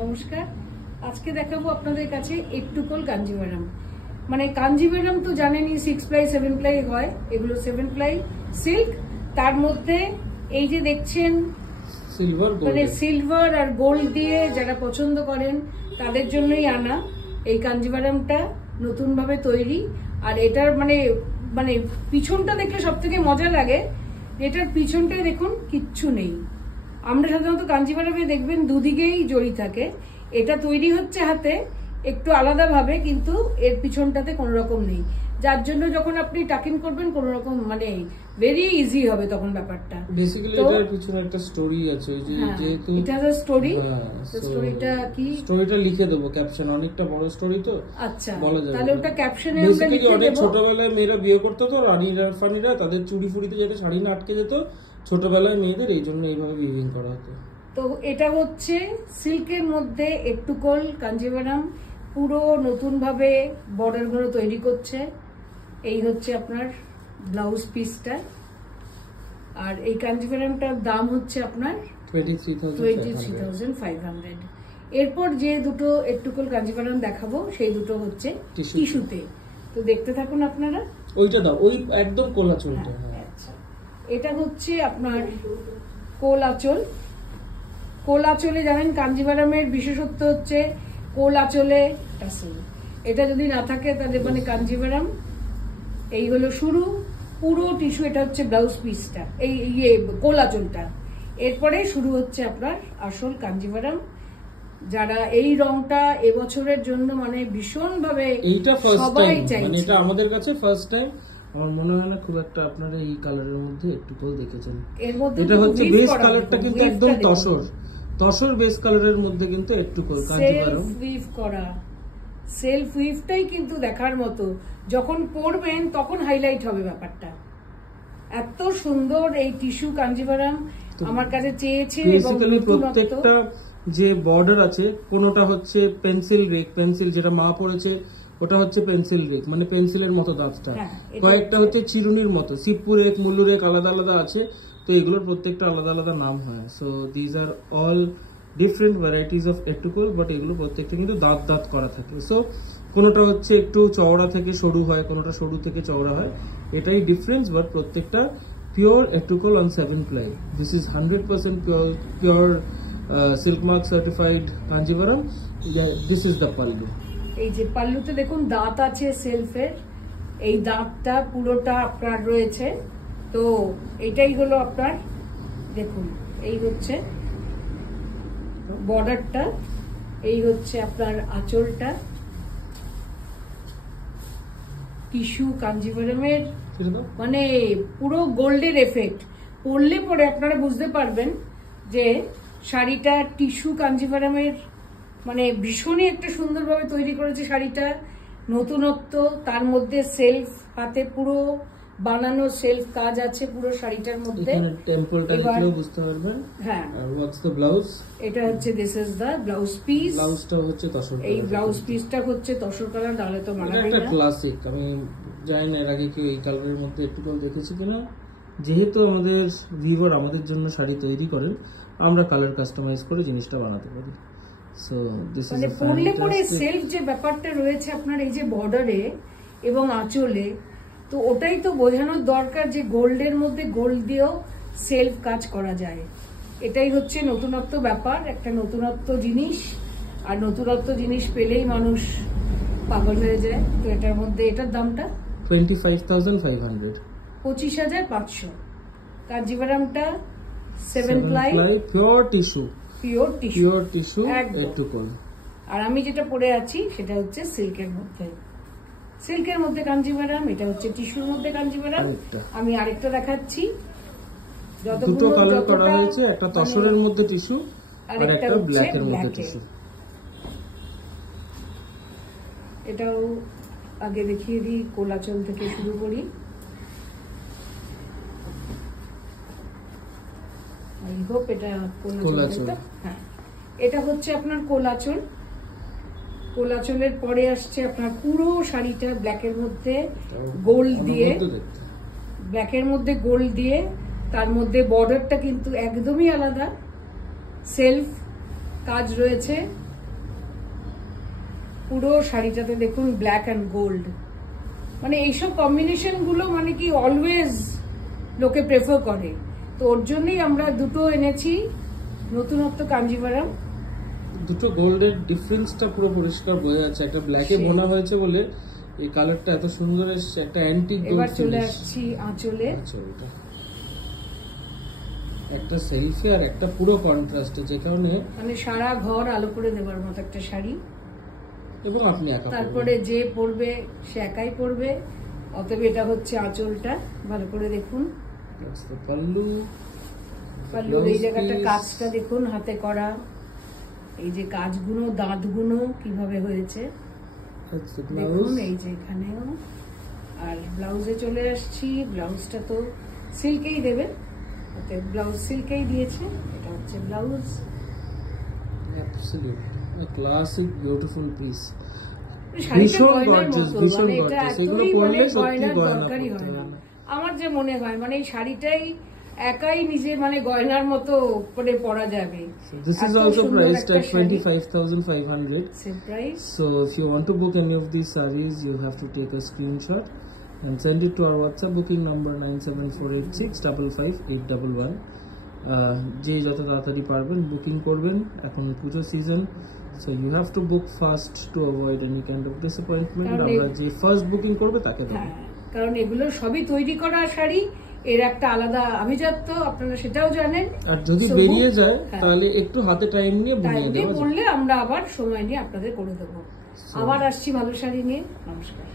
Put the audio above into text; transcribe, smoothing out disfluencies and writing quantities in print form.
নমস্কার। আজকে দেখাবো আপনাদের কাছে একটুকল কাঞ্জিভারাম। মানে কাঞ্জিভারাম তো জানেনই 6 প্লাই 7 প্লাই হয়, এগুলো 7 প্লাই সিল্ক। তার মধ্যে এই যে দেখছেন সিলভার, মানে সিলভার আর গোল্ড দিয়ে যারা পছন্দ করেন তাদের জন্যই আনা এই কাঞ্জিভারামটা, নতুন ভাবে তৈরি। আর এটার মানে মানে পিছনটা দেখলে সব থেকে মজা লাগে, এটার পিছনটায় দেখুন কিচ্ছু নেই। আমরা সাধারণত কাঞ্জিভারামে দেখবেন দুদিকেই জড়ি থাকে, এটা তৈরি হচ্ছে হাতে একটু আলাদা ভাবে, কিন্তু এর পিছনটাতে কোনো রকম নেই, যার জন্য যখন আপনি টাকিং করবেন কোনো রকম মানে ভেরি ইজি হবে তখন ব্যাপারটা। বেসিক্যালি এটার পিছনে একটা স্টোরি আছে, যে যেহেতু এটা হ্যাঁ স্টোরি, স্টোরিটা কি স্টোরিটা লিখে দেবো, ক্যাপশন অনেকটা বড় স্টোরি তো। আচ্ছা, বলা যাবে তাহলে ওটা ক্যাপশনে আমরা লিখে দেব। অনেক ছোটবেলায় মেয়েরা বিয়ে করতো তো, রানীরা ফানিরা তাদের চুড়ি ফুড়িতে যাতে শাড়ি না আটকে যেত, ছোটবেলায় মেয়েদের এই জন্য এইভাবে উইভিং করা হতো। তো এটা হচ্ছে সিল্কের মধ্যে একটুকল কাঞ্জিভারাম, পুরো নতুন ভাবে বর্ডার গুলো তৈরি করছে। এই হচ্ছে আপনার ব্লাউজ পিসটা, আর এই কাঞ্জিভারামটার দাম হচ্ছে আপনার 23,500। এরপর যে দুটো একটুকল কাঞ্জিভারাম দেখাবো সেই দুটো হচ্ছে টিস্যুতে। তো দেখতে থাকুন আপনারা। ওইটা দাও, ওই একদম কোলাচলটা। আচ্ছা, এটা হচ্ছে আপনার কোলাচল। কোলাচলে জানেন কাঞ্জিভারামের বিশেষত্ব হচ্ছে কোলাচলে টাসেল, এটা যদি না থাকে তাহলে মানে কাঞ্জিভারাম। এই হলো শুরু, পুরো টিস্যু। এটা হচ্ছে ব্লাউজ পিসটা, এই কোলাচলটা। এরপরে শুরু হচ্ছে আপনার আসল কাঞ্জিভারাম। যারা এই রংটা এবছরের জন্য মানে ভীষণ ভাবে এইটা ফার্স্ট টাইম, মানে এটা আমাদের কাছে ফার্স্ট টাইম। আমার মনে হয় না খুব একটা আপনারা এই কালারের মধ্যে একটুকল দেখেছেন। এর মধ্যে এটা হচ্ছে বেস কালারটা কিন্তু একদম তসর বেস কালারের মধ্যে কিন্তু একটুকল কাঞ্জিভারাম উইভ করা। সেলফ উইভটাই কিন্তু দেখার মতো, যখন পরবেন তখন হাইলাইট হবে ব্যাপারটা। এত সুন্দর এই টিস্যু কাঞ্জিভারাম আমার কাছে চেয়েছে। বেসিক্যালি প্রত্যেকটা যে বর্ডার আছে, কোনটা হচ্ছে পেন্সিল রেক, পেন্সিল যেটা মা পড়েছে ওটা হচ্ছে পেন্সিল রেক, মানে পেন্সিলের মতো দাঁতটা। কয়েকটা হচ্ছে চিরুনির মতো, শিবপুর রেক, মুল্লু রেক আলাদা আলাদা আছে, তো এগুলোর প্রত্যেকটা আলাদা আলাদা নাম হয়। So these are all different varieties of একটুকল, বাট এগুলো প্রত্যেকটা কিন্তু দাঁত দাঁত করা থাকে। সো কোনোটা হচ্ছে একটু চওড়া থেকে সরু হয়, কোনোটা সরু থেকে চওড়া হয়, এটাই ডিফারেন্স। বাট প্রত্যেকটা পিওর একটুকল on 7 ply. This is 100% pure silk mark certified Kanjivaram. This is the pallu. এই যে পাল্লুতে দেখুন দাঁত আছে সেলফের, এই দাঁতটা পুরোটা আপনার রয়েছে। তো এটাই হলো আপনার, দেখুন এই হচ্ছে বর্ডারটা, এই হচ্ছে আপনার আঁচলটা। টিস্যু কাঞ্জিভারামের মানে পুরো গোল্ডের এফেক্ট। পরলে পরে আপনারা বুঝতে পারবেন যে শাড়িটা টিস্যু কাঞ্জিভারামের মানে ভীষণই একটা সুন্দরভাবে তৈরি করেছে শাড়িটা। নতুনত্ব, তার মধ্যে সেলফ হাতে পুরো বানানো সেলফ কাজ আছে পুরো শাড়িটার মধ্যে। টেম্পলটা দেখলেও বুঝতে পারবেন। হ্যাঁ, আর হোয়াটস দ্য ব্লাউজ? এটা হচ্ছে this is the blouse piece. ব্লাউজটা হচ্ছে তসর। এই ব্লাউজ পিসটা হচ্ছে তসর কালার, তাহলে তো মানাবে না। এটা ক্লাসিক। আমি জানি না এর আগে কি এই কালারের মধ্যে একটুকল দেখেছি কিনা। যেহেতু আমাদের ভিউয়ার আমাদের জন্য শাড়ি তৈরি করেন, আমরা কালার কাস্টমাইজ করে জিনিসটা বানাতে পারি। সো দিস ইজ পরলে পরে সেলফ যে ব্যাপারটা রয়েছে আপনার এই যে বর্ডারে এবং আঁচলে, তো ওটাই তো বোঝানোর দরকার যে গোল্ডের মধ্যে গোল্ড দিয়েও সেলফ কাজ করা যায়। এটাই হচ্ছে নতুনত্ব ব্যাপার, একটা নতুনত্ব জিনিস। আর নতুনত্ব জিনিস পেলেই মানুষ পাগল হয়ে যায়। তো এটার মধ্যে এটার দামটা 25,500, 25,500। কাঞ্জিভারামটা 7 ply pure tissue, pure tissue একটুকল। আর আমি যেটা পরে আছি সেটা হচ্ছে সিল্কের মধ্যে, সিল্কের মধ্যে কাঞ্জিভারাম। এটা হচ্ছে টিস্যুর মধ্যে কাঞ্জিভারাম। আমি আরেকটা দেখাচ্ছি। দুটো কালার করা হয়েছে, একটা তসরের মধ্যে টিস্যু আর একটা ব্ল্যাকের মধ্যে টিস্যু। এটাও আগে দেখিয়ে দিই, কোলাচল থেকে শুরু করি। আই হোপ এটা কোলাচল। হ্যাঁ, এটা হচ্ছে আপনার কোলাচল। কোলাচলের পরে আসছে আপনার পুরো শাড়িটা ব্ল্যাকের মধ্যে গোল্ড দিয়ে, ব্ল্যাকের মধ্যে গোল্ড দিয়ে, তার মধ্যে বর্ডারটা কিন্তু একদমই আলাদা, সেলফ কাজ রয়েছে। পুরো শাড়িটাতে দেখুন ব্ল্যাক অ্যান্ড গোল্ড, মানে এইসব কম্বিনেশন গুলো মানে কি অলওয়েজ লোকে প্রেফার করে, তো ওর জন্যই আমরা দুটো এনেছি নতুনত্ব কাঞ্জিভারাম। দুটো গোল্ডের ডিফারেন্সটা পুরো পরিষ্কার বোঝা যাচ্ছে, একটা ব্ল্যাকে বোনা হয়েছে বলে এই কালারটা এত সুন্দর এসেছে, একটা অ্যান্টিক গোল্ড। এবার চলে আসছি আঁচলে। আঁচলটা একটা সেলফি আর একটা পুরো কন্ট্রাস্টে, যে কারণে মানে সারা ঘর আলো করে দেওয়ার মতো একটা শাড়ি, এবং আপনি একা তারপরে যে পরবে সে একাই পরবে। অতএব এটা হচ্ছে আঁচলটা, ভালো করে দেখুন। পাল্লু, পাল্লুর এই জায়গাটা কাজটা দেখুন হাতে করা, এই যে কাজগুলো দাঁতগুলো কিভাবে হয়েছে দেখুন, এই যে এখানেও। আর ব্লাউজে চলে আসছি, ব্লাউজটা তো সিল্কেই দেবে, অতএব ব্লাউজ সিল্কেই দিয়েছে। এটা হচ্ছে ব্লাউজ। ক্লাসিক বিউটিফুল পিস, ভীষণ গর্জিয়াস, ভীষণ গর্জিয়াস। এগুলো পরলে সত্যি দরকারই হয় না আমার যে মনে হয়, মানে এই শাড়িটাই একাই নিজে মানে গয়নার মতো করে পরা যাবে। This is also priced at 25,500. Same price. So if you want to book any of these sarees, you have to take a screenshot and send it to our WhatsApp booking number 9748655811. যে যত তাড়াতাড়ি পারবেন booking করবেন, এখন পুজো season, so you have to book fast to avoid any kind of disappointment. আমরা যে first booking করবে তাকে দেব, কারণ এগুলো সবই তৈরি করা শাড়ি, এর একটা আলাদা আভিজাত্য, আপনারা সেটাও জানেন। আর যদি বেরিয়ে যায় তাহলে একটু হাতে টাইম নিয়ে বুনিয়ে দেব, বললে আমরা আবার সময় নিয়ে আপনাদের করে দেবো। আবার আসছি ভালো শাড়ি নিয়ে। নমস্কার।